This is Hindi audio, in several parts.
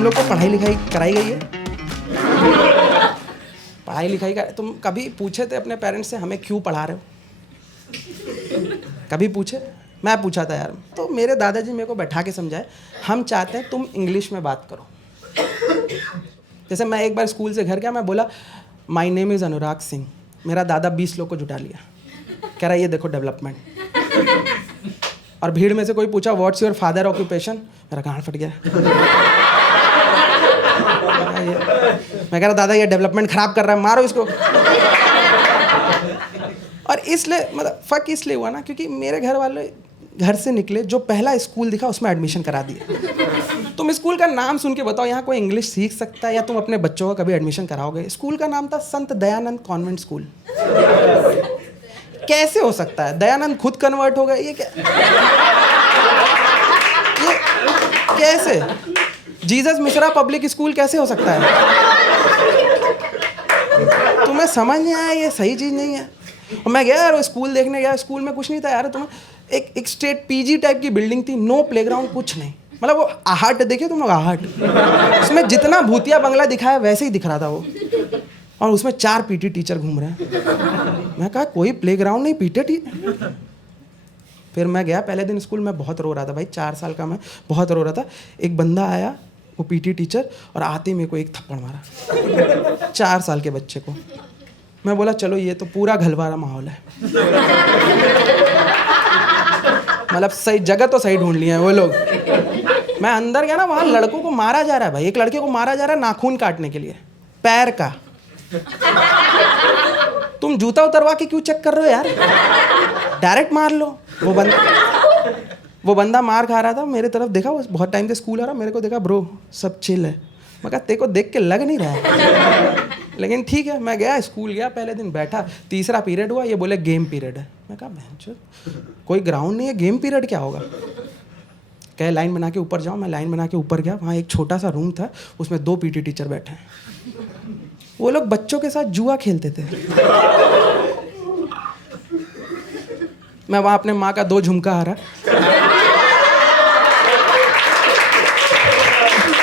तुम लोग को पढ़ाई लिखाई कराई गई है? पढ़ाई लिखाई का तुम कभी पूछे थे अपने पेरेंट्स से हमें क्यों पढ़ा रहे हो? कभी पूछे? मैं पूछा था यार। तो मेरे दादाजी मेरे को बैठा के समझाए, हम चाहते हैं तुम इंग्लिश में बात करो। जैसे मैं एक बार स्कूल से घर गया, मैं बोला my name is Anurag Singh. मेरा दादा 20 लोग को जुटा लिया, कह रहा ये देखो डेवलपमेंट। और भीड़ में से कोई पूछा व्हाट्स योर फादर ऑक्यूपेशन, मेरा गांड फट गया। मैं कह रहा दादा ये डेवलपमेंट खराब कर रहा है, मारो इसको। और इसलिए मतलब फक इसलिए हुआ ना क्योंकि मेरे घर वाले घर से निकले, जो पहला स्कूल दिखा उसमें एडमिशन करा दिए। तुम स्कूल का नाम सुन के बताओ यहाँ कोई इंग्लिश सीख सकता है या तुम अपने बच्चों का कभी एडमिशन कराओगे? स्कूल का नाम था संत दयानंद कॉन्वेंट स्कूल। कैसे हो सकता है? दयानंद खुद कन्वर्ट हो गए, ये क्या? ये कैसे? जीसस मिश्रा पब्लिक स्कूल कैसे हो सकता है? तुम्हें समझ नहीं आया ये सही चीज़ नहीं है। और मैं गया यार स्कूल देखने गया, स्कूल में कुछ नहीं था यार। तुम्हें एक स्टेट पीजी टाइप की बिल्डिंग थी, नो प्लेग्राउंड, कुछ नहीं। मतलब वो आहट देखिए तुम लोग, आहट, उसमें जितना भूतिया बंगला दिखाया वैसे ही दिख रहा था वो। और उसमें 4 पीटी टीचर घूम रहे हैं। मैं कहा कोई प्लेग्राउंड नहीं, पीटी। फिर मैं गया पहले दिन स्कूल में, बहुत रो रहा था भाई, 4 साल का मैं, बहुत रो रहा था। एक बंदा आया, वो पीटी टीचर, और आते ही मेरे को एक थप्पड़ मारा 4 साल के बच्चे को। मैं बोला चलो ये तो पूरा घलवारा माहौल है। मतलब सही जगह तो सही ढूंढ लिए हैं वो लोग। मैं अंदर गया ना, वहाँ लड़कों को मारा जा रहा है भाई, एक लड़के को मारा जा रहा है नाखून काटने के लिए, पैर का। तुम जूता उतरवा के क्यों चेक कर रहे हो यार? डायरेक्ट मार लो। वो बंदा मार खा रहा था, मेरे तरफ देखा, वो बहुत टाइम से स्कूल आ रहा, मेरे को देखा, ब्रो सब चिल है। मैं कहा तेरे को देख के लग नहीं रहा है, लेकिन ठीक है। मैं गया स्कूल, गया पहले दिन, बैठा, तीसरा पीरियड हुआ, ये बोले गेम पीरियड है। मैं कहा बहनचोद कोई ग्राउंड नहीं है, गेम पीरियड क्या होगा? कहे लाइन बना के ऊपर जाओ। मैं लाइन बना के ऊपर गया, वहाँ एक छोटा सा रूम था, उसमें 2 पीटी टीचर बैठे हैं। वो लोग बच्चों के साथ जुआ खेलते थे। मैं वहाँ अपने माँ का 2 झुमका हारा।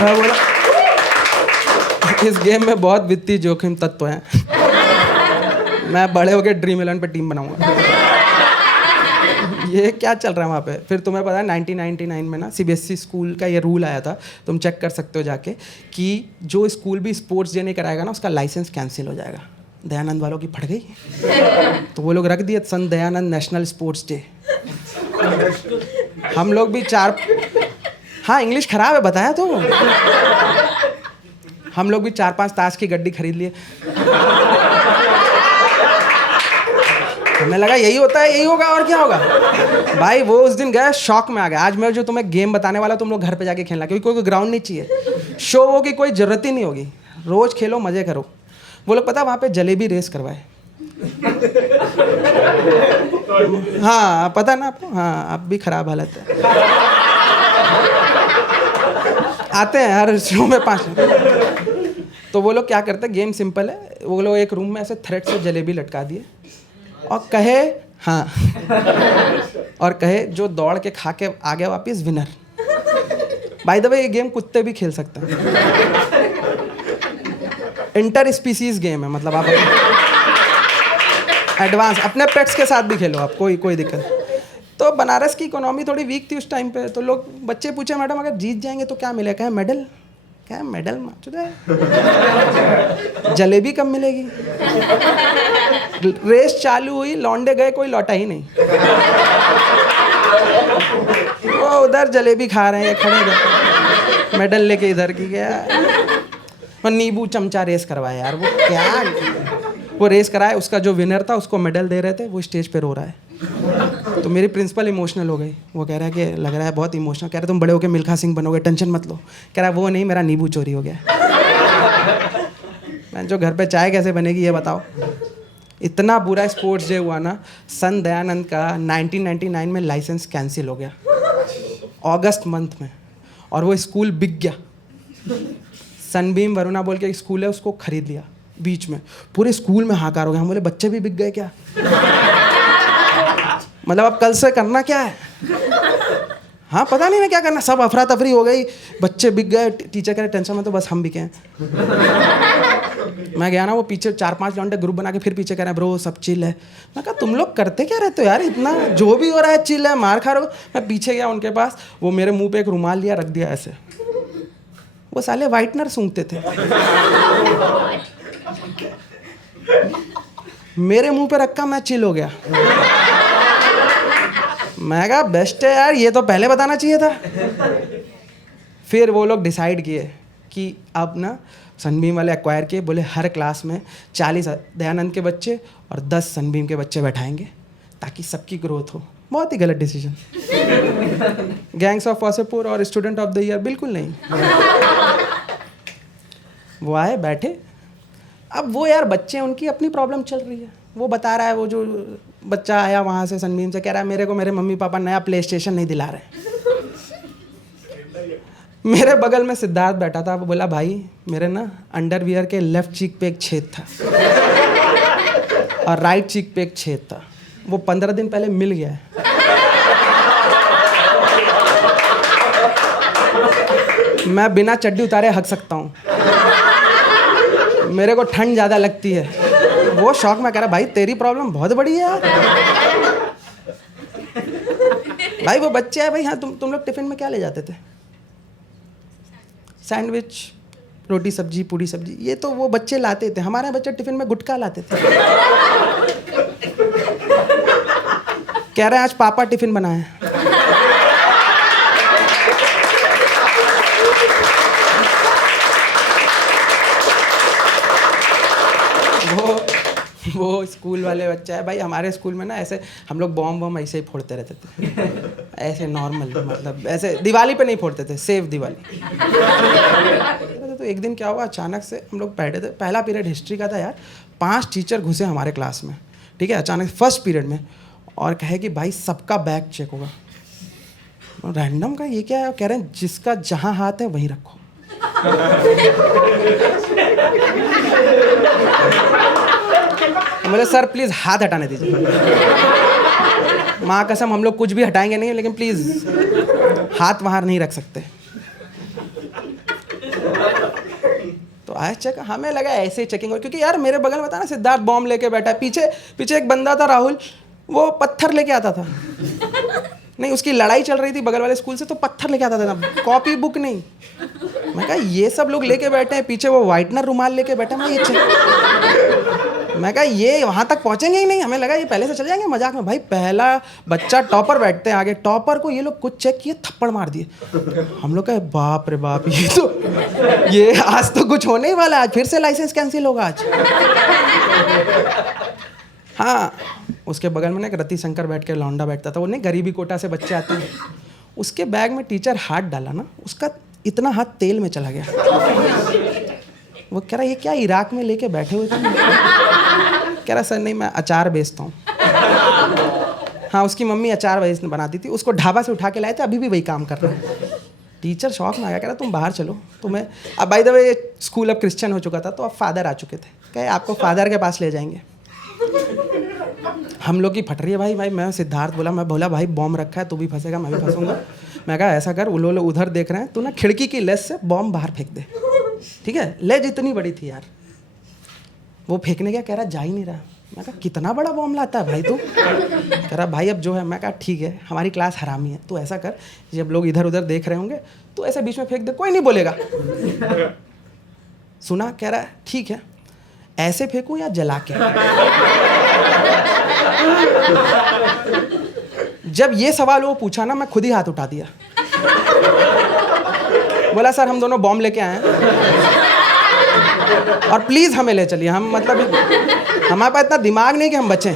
मैं बोला इस गेम में बहुत वित्तीय जोखिम तत्व हैं। मैं बड़े होकर ड्रीम 11 पे टीम बनाऊंगा। ये क्या चल रहा है वहाँ पे? फिर तुम्हें पता है 1999 में ना सीबीएसई स्कूल का ये रूल आया था, तुम चेक कर सकते हो जाके, कि जो स्कूल भी स्पोर्ट्स डे नहीं कराएगा ना उसका लाइसेंस कैंसिल हो जाएगा। दयानंद वालों की फट गई, तो वो लोग रख दिए संत दयानंद नेशनल स्पोर्ट्स डे। हम लोग भी 4, हाँ इंग्लिश खराब है बताया तो, हम लोग भी 4-5 ताश की गड्डी खरीद लिए। हमें लगा यही होता है, यही होगा और क्या होगा भाई। वो उस दिन गए, शौक में आ गया। आज मैं जो तुम्हें गेम बताने वाला तुम लोग घर पे जाके खेलना, क्योंकि कोई ग्राउंड नहीं चाहिए, शो वो की कोई ज़रूरत ही नहीं होगी, रोज़ खेलो मज़े करो। वो लोग पता वहाँ पे जलेबी रेस करवाए। हाँ पता ना आपको? हाँ अब भी खराब हालत है। आते हैं हर शो में 5। तो वो लोग क्या करते हैं, गेम सिंपल है, वो लोग एक रूम में ऐसे थ्रेड से जलेबी लटका दिए और कहे हाँ और कहे जो दौड़ के खा के आ गया वापिस विनर। बाय द वे ये गेम कुत्ते भी खेल सकते हैं, इंटर स्पीसीज गेम है, मतलब आप एडवांस अपने पेट्स के साथ भी खेलो आप, कोई दिक्कत। तो बनारस की इकोनॉमी थोड़ी वीक थी उस टाइम पे, तो लोग बच्चे पूछे मैडम अगर जीत जाएंगे तो क्या मिलेगा? कहे मेडल। क्या मेडल जलेबी कब मिलेगी? रेस चालू हुई, लौंडे गए, कोई लौटा ही नहीं। वो उधर जलेबी खा रहे हैं, खड़े गए मेडल लेके इधर की गया। और नींबू चमचा रेस करवाया यार, वो क्या, वो रेस कराया, उसका जो विनर था उसको मेडल दे रहे थे, वो स्टेज पे रो रहा है। तो मेरी प्रिंसिपल इमोशनल हो गई, वो कह रहा है कि लग रहा है बहुत इमोशनल, कह रहा है तुम बड़े होकर मिल्खा सिंह बनोगे, टेंशन मत लो। कह रहा है वो नहीं, मेरा नींबू चोरी हो गया। मैं जो घर पे चाय कैसे बनेगी ये बताओ। इतना बुरा स्पोर्ट्स डे हुआ ना, संत दयानंद का 1999 में लाइसेंस कैंसिल हो गया अगस्त मंथ में, और वो स्कूल बिक गया। सनबीम वरुणा बोल के एक स्कूल है, उसको खरीद लिया बीच में, पूरे स्कूल में हाहाकार हो गया। हम बोले बच्चे भी बिक गए क्या? मतलब अब कल से करना क्या है? हाँ पता नहीं मैं क्या करना, सब अफरा तफरी हो गई, बच्चे बिक गए, टीचर कह रहे टेंशन में तो बस हम बिके हैं। मैं गया ना, वो पीछे 4-5 लौंडे ग्रुप बना के फिर पीछे कह रहे हैं ब्रो सब चिल है। मैं कहा तुम लोग करते क्या रहते हो यार, इतना जो भी हो रहा है चिल है, मार खा रहे हो। मैं पीछे गया उनके पास, वो मेरे मुंह पे एक रुमाल लिया, रख दिया ऐसे, वो साले वाइटनर सूंघते थे, मेरे मुंह पे रखा, मैं चिल हो गया। मैं कहा बेस्ट है यार, ये तो पहले बताना चाहिए था। फिर वो लोग डिसाइड किए कि अब ना सनबीम वाले एक्वायर किए, बोले हर क्लास में 40 दयानंद के बच्चे और 10 सनबीम के बच्चे बैठाएंगे ताकि सबकी ग्रोथ हो। बहुत ही गलत डिसीजन। गैंग्स ऑफ वासेपुर और स्टूडेंट ऑफ द ईयर बिल्कुल नहीं। वो आए बैठे, अब वो यार बच्चे, उनकी अपनी प्रॉब्लम चल रही है। वो बता रहा है, वो जो बच्चा आया वहाँ से सनबीम से, कह रहा है मेरे को मेरे मम्मी पापा नया प्ले स्टेशन नहीं दिला रहे। मेरे बगल में सिद्धार्थ बैठा था, वो बोला भाई मेरे ना अंडरवियर के लेफ्ट चीक पे एक छेद था और राइट चीक पे एक छेद था, वो 15 दिन पहले मिल गया है। मैं बिना चड्डी उतारे हक सकता हूँ, मेरे को ठंड ज़्यादा लगती है। वो शौक में कह रहा भाई तेरी प्रॉब्लम बहुत बड़ी है यार। भाई वो बच्चे हैं भाई। हाँ तुम लोग टिफिन में क्या ले जाते थे? सैंडविच, रोटी सब्जी, पूड़ी सब्जी, ये तो वो बच्चे लाते थे। हमारे बच्चे टिफिन में गुटखा लाते थे। कह रहे हैं आज पापा टिफिन बनाए। वो स्कूल वाले बच्चा है भाई। हमारे स्कूल में ना ऐसे हम लोग बॉम्ब ऐसे ही फोड़ते रहते थे, ऐसे नॉर्मल, मतलब ऐसे दिवाली पे नहीं फोड़ते थे, सेव दिवाली। तो एक दिन क्या हुआ, अचानक से हम लोग बैठे थे, पहला पीरियड हिस्ट्री का था यार, 5 टीचर घुसे हमारे क्लास में, ठीक है, अचानक फर्स्ट पीरियड में, और कहे कि भाई सबका बैग चेक होगा। रैंडम का ये क्या है? कह रहे हैं जिसका जहाँ हाथ है वहीं रखो। बोले सर प्लीज़ हाथ हटाने दीजिए। माँ कसम हम लोग कुछ भी हटाएंगे नहीं, लेकिन प्लीज़ हाथ वहाँ नहीं रख सकते। तो आया चेक, हमें लगा ऐसे ही चेकिंग हो, क्योंकि यार मेरे बगल में था ना सिद्धार्थ, बॉम्ब लेके बैठा है, पीछे एक बंदा था राहुल, वो पत्थर लेके आता था। नहीं, उसकी लड़ाई चल रही थी बगल वाले स्कूल से, तो पत्थर लेके आता था ना, कॉपी बुक नहीं। मैं कहा ये सब लोग लेके बैठे हैं, पीछे वो वाइटनर रुमाल लेके बैठा है। मैं कहा ये वहाँ तक पहुँचेंगे ही नहीं। हमें लगा ये पहले से चल जाएंगे मजाक में। भाई पहला बच्चा टॉपर बैठते हैं आगे, टॉपर को ये लोग कुछ चेक किए, थप्पड़ मार दिए। हम लोग कहे बाप रे बाप, ये आज तो कुछ होने ही वाला है, आज फिर से लाइसेंस कैंसिल होगा आज। हाँ, उसके बगल में ना एक रति शंकर बैठ के लौंडा बैठता था, वो नहीं गरीबी कोटा से बच्चे आते हैं, उसके बैग में टीचर हाथ डाला ना, उसका इतना हाथ तेल में चला गया। वो कह रहा ये क्या इराक में लेके बैठे हुए थे? कह रहा सर नहीं, मैं अचार बेचता हूँ। हाँ, उसकी मम्मी अचार बनाती थी, उसको ढाबा से उठा के लाए थे, अभी भी वही काम कर रहा है। टीचर शौक में आ गया, कह रहा तुम बाहर चलो। तो मैं, अब बाय द वे स्कूल अब क्रिश्चियन हो चुका था, तो अब फादर आ चुके थे, कहे आपको फादर के पास ले जाएंगे। हम लोग की फट रही है भाई। मैं सिद्धार्थ बोला भाई बॉम्ब रखा है, तू भी फंसेगा, मैं भी फंसूंगा। मैं कहा ऐसा कर, वो लोग उधर देख रहे हैं, तू ना खिड़की की लेस से बॉम्ब बाहर फेंक दे, ठीक है? लेज इतनी बड़ी थी यार। वो फेंकने गया, कह रहा जा ही नहीं रहा। मैं कहा कितना बड़ा बॉम्ब लाता है भाई तू? कह रहा भाई अब जो है। मैं कहा ठीक है, हमारी क्लास हरामी है, तो ऐसा कर, जब लोग इधर उधर देख रहे होंगे तो ऐसे बीच में फेंक दे, कोई नहीं बोलेगा। सुना? कह रहा ठीक है, ऐसे फेंकूं या जला के? जब ये सवाल वो पूछा ना, मैं खुद ही हाथ उठा दिया। बोला सर हम दोनों बॉम्ब लेके आए हैं और प्लीज हमें ले चलिए। हम मतलब हमारे पास इतना दिमाग नहीं कि हम बचें।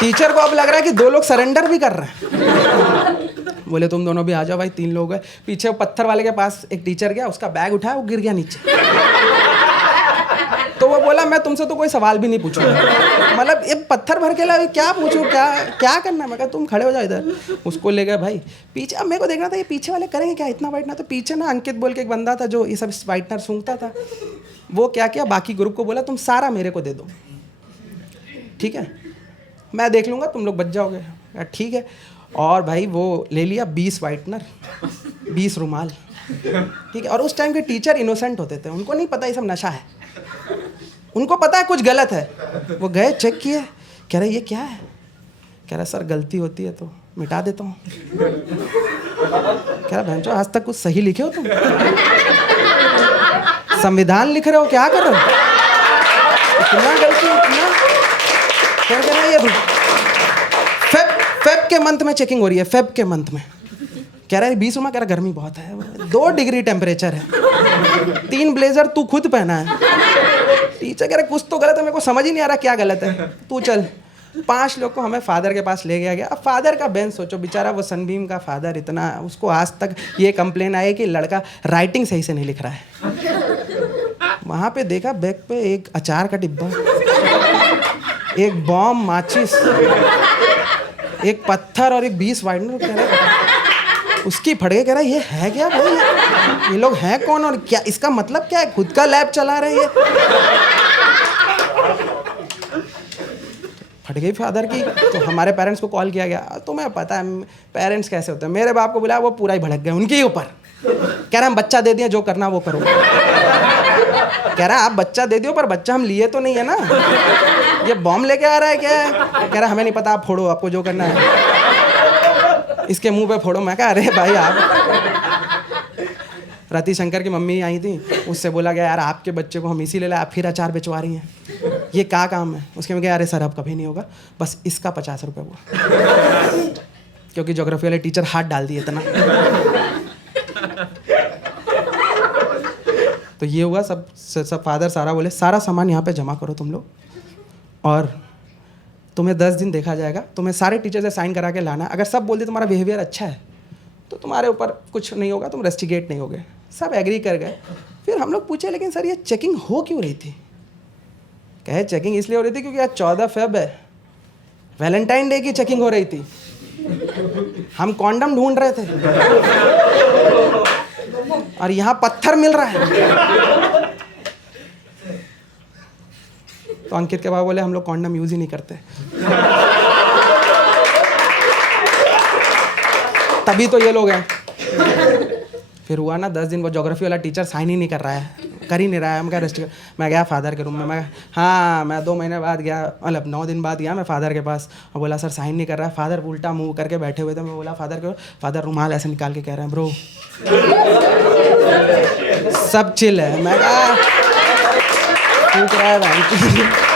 टीचर को अब लग रहा है कि 2 लोग सरेंडर भी कर रहे हैं। बोले तुम दोनों भी आ जाओ भाई, 3 लोग हैं। पीछे वो पत्थर वाले के पास एक टीचर गया, उसका बैग उठाया, वो गिर गया नीचे। तो वो बोला मैं तुमसे तो कोई सवाल भी नहीं पूछूंगा, मतलब ये पत्थर भर के ला क्या पूछूं, क्या करना है? मैं कहा तुम खड़े हो जाओ इधर। उसको ले गए भाई पीछे। अब मेरे को देखना था ये पीछे वाले करेंगे क्या, इतना वाइटनर। तो पीछे ना अंकित बोल के एक बंदा था जो ये सब वाइटनर सूंघता था, वो क्या किया, बाकी ग्रुप को बोला तुम सारा मेरे को दे दो। ठीक है, मैं देख लूँगा, तुम लोग बच जाओगे। कहा ठीक है। और भाई वो ले लिया 20 वाइटनर, 20 रुमाल, ठीक है। और उस टाइम के टीचर इनोसेंट होते थे, उनको नहीं पता ये सब नशा है, उनको पता है कुछ गलत है। वो गए, चेक किए, कह रहे ये क्या है? कह रहा सर गलती होती है तो मिटा देता हूँ। कह रहा भैंचो आज तक कुछ सही लिखे हो तुम? संविधान लिख रहे हो, क्या कर रहे हो? इतना गलती, इतना। क्या कह रहा है ये? फेब के मंथ में चेकिंग हो रही है, फेब के मंथ में। कह रहा है 20 रुपये, कह रहा गर्मी बहुत है, 2 डिग्री टेम्परेचर है, 3 ब्लेजर तू खुद पहना है। टीचर कह रहा कुछ तो गलत है, मेरे को समझ ही नहीं आ रहा क्या गलत है, तू चल। 5 लोग को हमें फादर के पास ले गया। अब फादर का बेंच सोचो, बेचारा वो सनबीम का फादर, इतना उसको आज तक ये कंप्लेन आई कि लड़का राइटिंग सही से नहीं लिख रहा है। वहाँ पे देखा बैग पे एक अचार का डिब्बा, एक बॉम्ब, माचिस, एक पत्थर और एक 20 वाइटनर। कह रहा उसकी फड़के, कह रहा ये है क्या भाई, ये लोग हैं कौन और क्या, इसका मतलब क्या है? खुद का लैब चला रहे हैं। फट गई फादर की। तो हमारे पेरेंट्स को कॉल किया गया। तुम्हें पता है पेरेंट्स कैसे होते हैं, मेरे बाप को बुलाया, वो पूरा ही भड़क गए उनके ही ऊपर। कह रहा हम बच्चा दे दिया, जो करना वो करो। कह रहा आप बच्चा दे दियो, पर बच्चा हम लिए तो नहीं है ना, ये बॉम्ब लेके आ रहा है क्या है? कह रहा हमें नहीं पता, आप फोड़ो, आपको जो करना है इसके मुंह पे फोड़ो। मैं कहा अरे भाई आप। रति शंकर की मम्मी आई थी, उससे बोला गया यार आपके बच्चे को हम इसीलिए लाए, आप फिर अचार बेचवा रही हैं, ये क्या काम है? उसके में कहा अरे सर अब कभी नहीं होगा, बस इसका 50 रुपये हुआ, क्योंकि ज्योग्राफी वाले टीचर हाथ डाल दिए इतना। तो ये हुआ। सब फादर सारा बोले सारा सामान यहाँ पे जमा करो तुम लोग, और तुम्हें 10 दिन देखा जाएगा, तुम्हें सारे टीचर से साइन करा के लाना। अगर सब बोल दे तुम्हारा बिहेवियर अच्छा है तो तुम्हारे ऊपर कुछ नहीं होगा, तुम रेस्टिगेट नहीं होगे। सब एग्री कर गए। फिर हम लोग पूछे लेकिन सर ये चेकिंग हो क्यों रही थी? कहे चेकिंग इसलिए हो रही थी क्योंकि आज 14 फेब है, वैलेंटाइन डे की चेकिंग हो रही थी, हम कॉन्डम ढूंढ रहे थे और यहाँ पत्थर मिल रहा है। तो अंकित के बाबा बोले हम लोग कॉन्डम यूज ही नहीं करते। तभी तो ये लोग हैं। फिर हुआ ना 10 दिन, वो ज्योग्राफी वाला टीचर साइन ही नहीं कर रहा है, कर ही नहीं रहा है। हम क्या रेस्ट, मैं गया फादर के रूम में, मैं 2 महीने बाद गया, मतलब 9 दिन बाद गया मैं फादर के पास, और बोला सर साइन नहीं कर रहा है। फादर उल्टा मुंह करके बैठे हुए थे। मैं बोला फादर को, फादर रुमाल ऐसे निकाल के कह रहे हैं ब्रो सब चिल है। मैं कहा फूक रहा है भाई।